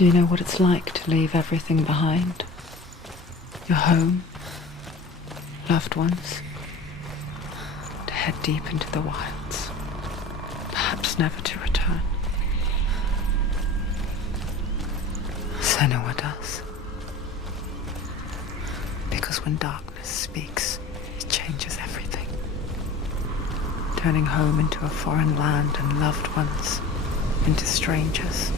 Do you know what it's like to leave everything behind? Your home, loved ones, to head deep into the wilds, perhaps never to return. Senua does. Because when darkness speaks, it changes everything. Turning home into a foreign land and loved ones into strangers.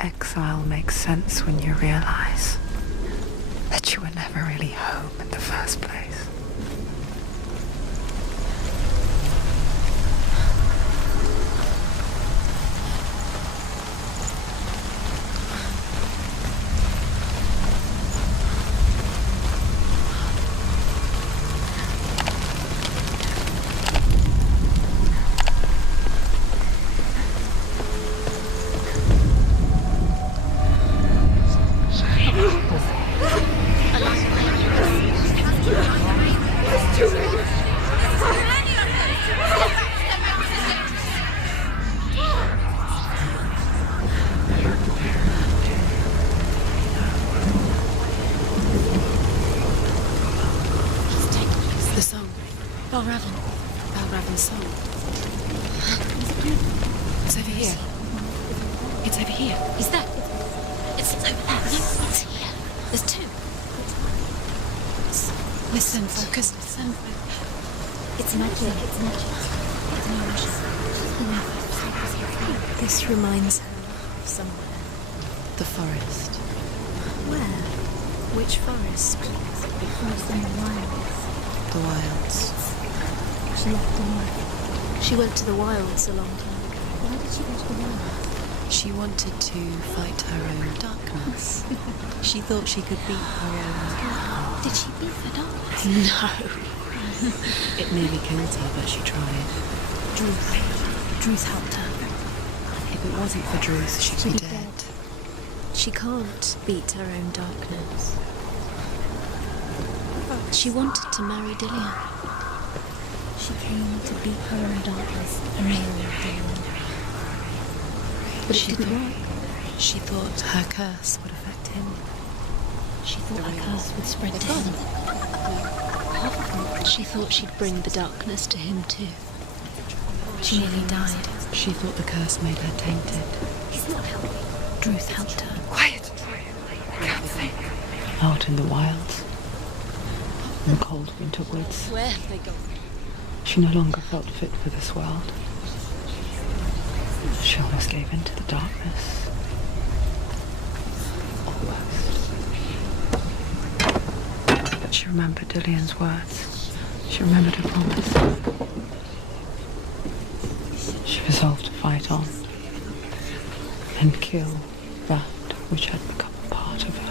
Exile makes sense when you realize that you were never really home in the first place. Balraven's song. It's over here. It's over here. Is that? It's over there. No, it's here. There's two. Listen, focus, listen. It's magic. It's magic. This reminds her of somewhere. The forest. Where? Which forest? The forest in the wilds. The wilds. She left the wild. She went to the wilds a long time ago. Why did she go to the wilds? She wanted to fight her own darkness. She thought she could beat her own. Did she beat the darkness? No. It nearly killed her, but she tried. Druth helped her. If it wasn't for Druth, she'd be dead. She can't beat her own darkness. She wanted to marry Dillion. She came to beat her own darkness and marry Dillion. But it didn't work. She thought her curse would affect him. She thought her curse would spread to him. She thought she'd bring the darkness to him too. She nearly died. She thought the curse made her tainted. He's not helping. Druth helped her. Quiet! I can't think. Out in the wilds, in the cold winter woods, Where have they gone? she no longer felt fit for this world. She almost gave in to the darkness. Almost. But she remembered Dillion's words. She remembered her promise. She resolved to fight on and kill that which had become a part of her.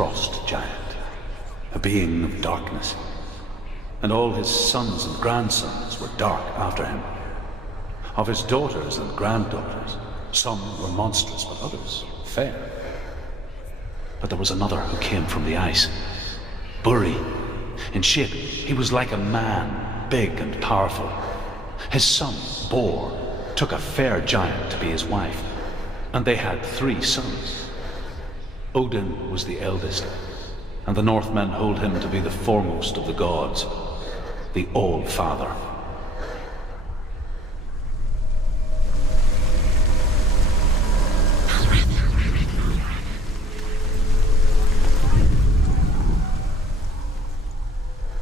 frost giant, a being of darkness, and all his sons and grandsons were dark after him. Of his daughters and granddaughters, some were monstrous, but others fair. But there was another who came from the ice. Buri. In shape, he was like a man, big and powerful. His son, Bor, took a fair giant to be his wife, and they had 3 sons. Odin was the eldest, and the Northmen hold him to be the foremost of the gods, the All-Father.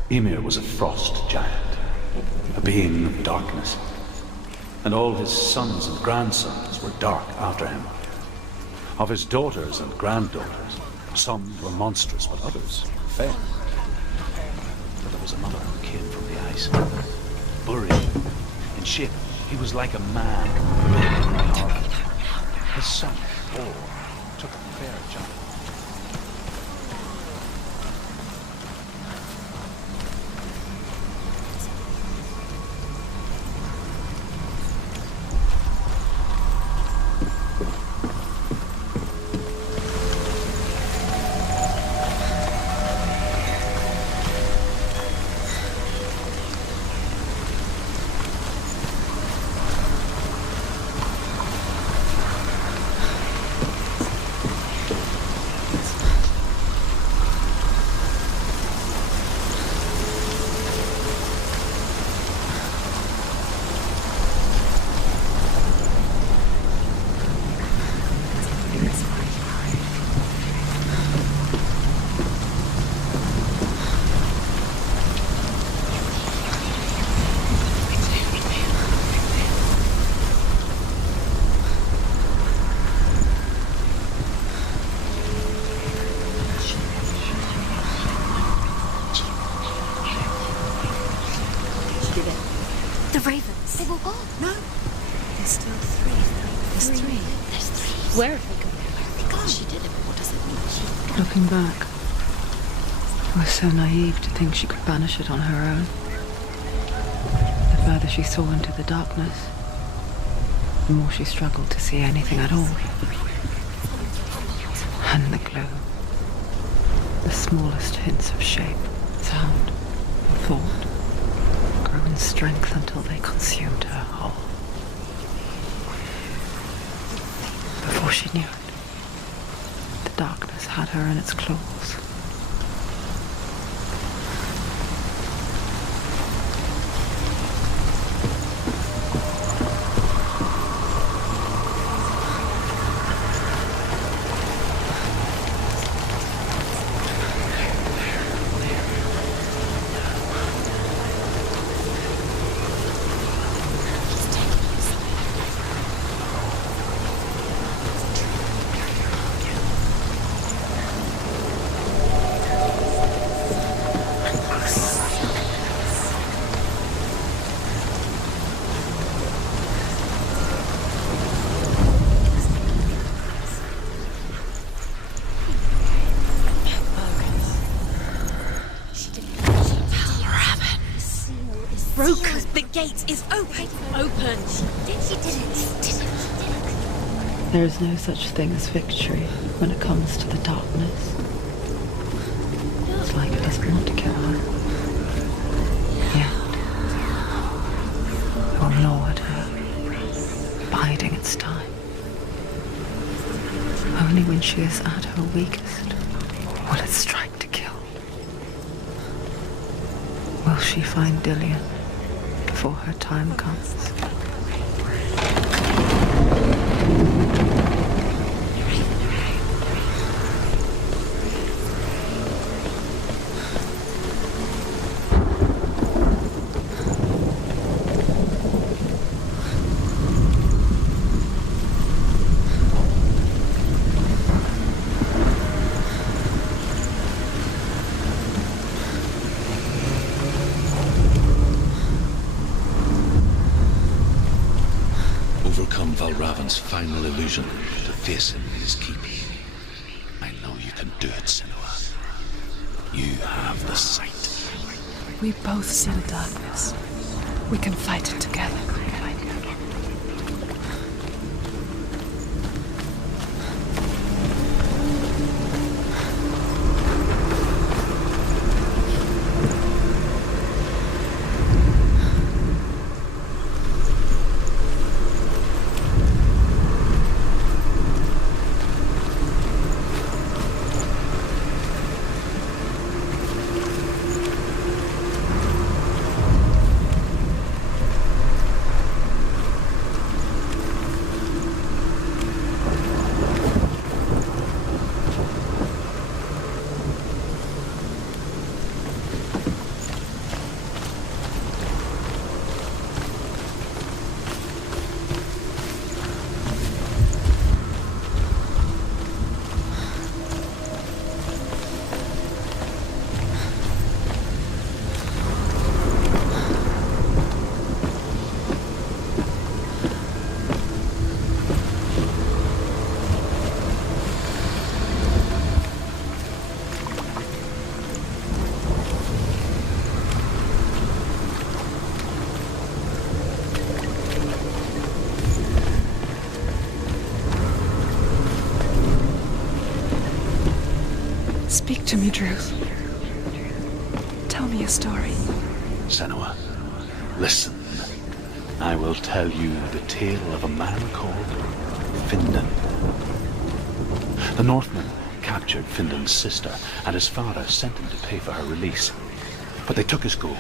Ymir was a frost giant, a being of darkness, and all his sons and grandsons were dark after him. Of his daughters and granddaughters, some were monstrous, but others fair. But there was another who came from the ice. Buri. In shape, he was like a man, big and powerful. His son, Bor, took a fair giant. The ravens. They've all gone. No. There's still 3. There's 3. There's 3. Where have they gone? She did it, but what does it mean? Looking back, I was so naive to think she could banish it on her own. The further she saw into the darkness, the more she struggled to see anything at all. And the glow, the smallest hints of shape, sound, or thought, grew in strength until they consumed her whole. Before she knew it, the darkness had her in its claws. Broken. The gate is open. Open. She did it. There is no such thing as victory when it comes to the darkness. It's like it doesn't want to kill her. Yet, it will gnaw at her, biding its time. Only when she is at her weakest will it strike to kill. Will she find Dillion before her time comes? Overcome Valravan's final illusion to face him in his keep. I know you can do it, Senua. have the sight. We both see the darkness. We can fight it together. Speak to me, Druth. Tell me a story. Senua, listen. I will tell you the tale of a man called Findan. The Northmen captured Findan's sister, and his father sent him to pay for her release. But they took his gold,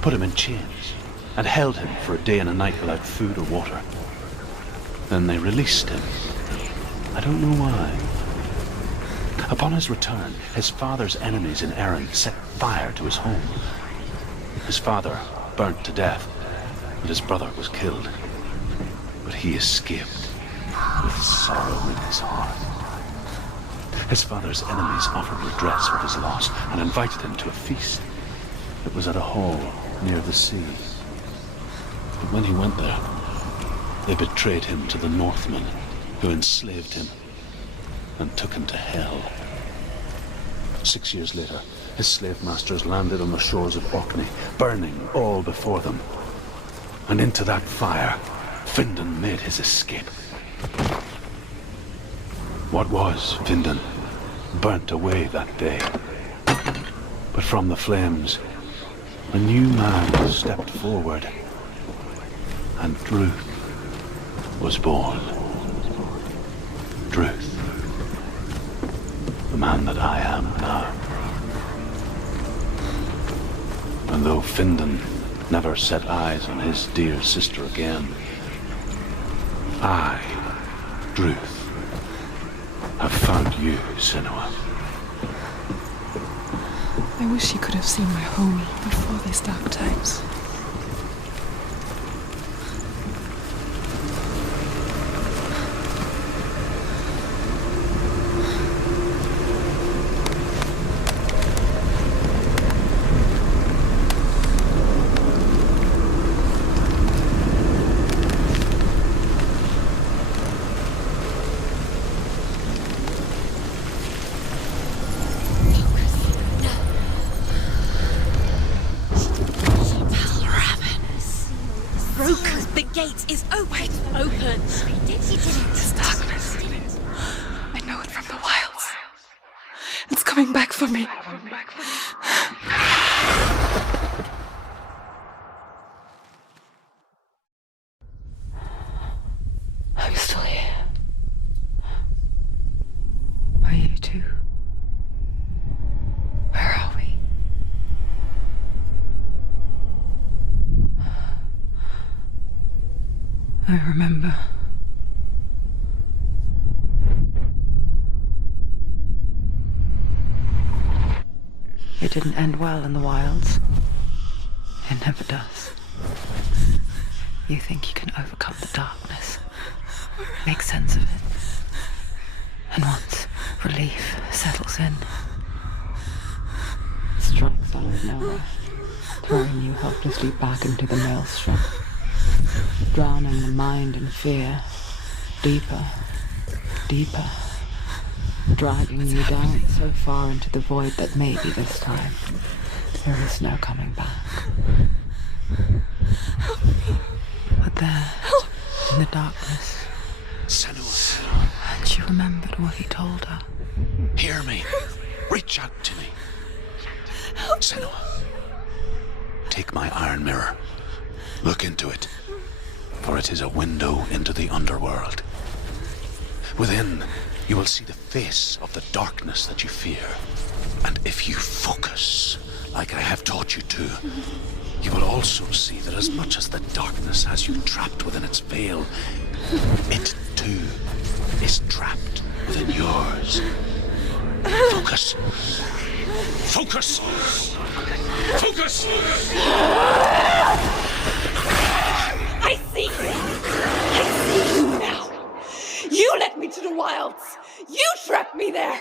put him in chains, and held him for a day and a night without food or water. Then they released him. I don't know why. Upon his return, his father's enemies in Erin set fire to his home. His father burnt to death, and his brother was killed. But he escaped with sorrow in his heart. His father's enemies offered redress for his loss and invited him to a feast. It was at a hall near the sea. But when he went there, they betrayed him to the Northmen, who enslaved him and took him to hell. 6 years later, his slave masters landed on the shores of Orkney, burning all before them. And into that fire, Findan made his escape. What was Findan burnt away that day. But from the flames, a new man stepped forward, and Druth was born. Druth. The man that I am now. And though Findan never set eyes on his dear sister again, I, Druth, have found you, Senua. I wish you could have seen my home before these dark times. For me. I'm still here. Are you too? Where are we? I remember. It didn't end well in the wilds. It never does. You think you can overcome the darkness, make sense of it, and once relief settles in, it strikes out of nowhere, throwing you helplessly back into the maelstrom, drowning the mind in fear, deeper, deeper, dragging you down so far into the void that maybe this time there is no coming back. But there, in the darkness, Senua, and she remembered what he told her. hear me. Reach out to me. Senua, take my iron mirror. Look into it, for it is a window into the underworld. Within, you will see the face of the darkness that you fear. And if you focus, like I have taught you to, you will also see that as much as the darkness has you trapped within its veil, it too is trapped within yours. Focus. Focus! Focus! I see you! I see you now! You led me to the wilds! You trapped me there!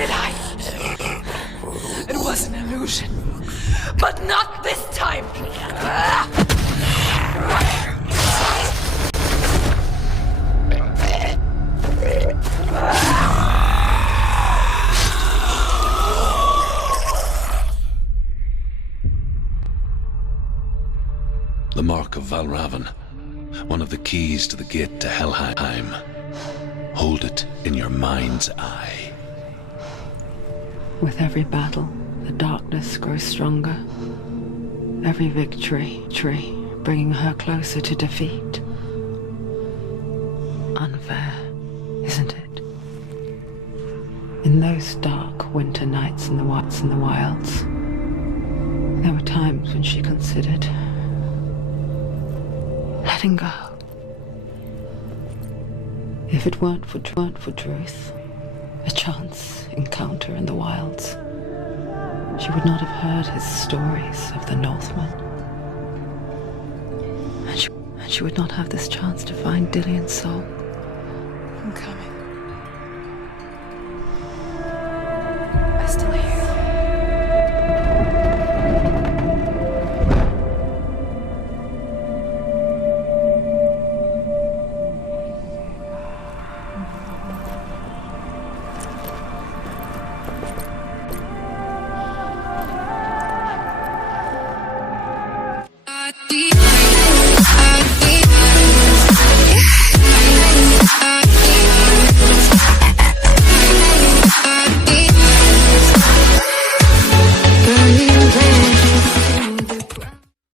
did I? It was an illusion. But not this time! The Mark of Valravn, one of the keys to the gate to Helheim. Hold it in your mind's eye. With every battle, the darkness grows stronger. Every victory, bringing her closer to defeat. Unfair, isn't it? In those dark winter nights in the wilds, there were times when she considered letting go. If it weren't for truth, a chance encounter in the wilds, she would not have heard his stories of the Northmen. And she would not have this chance to find Dillion's soul. I'm coming. I still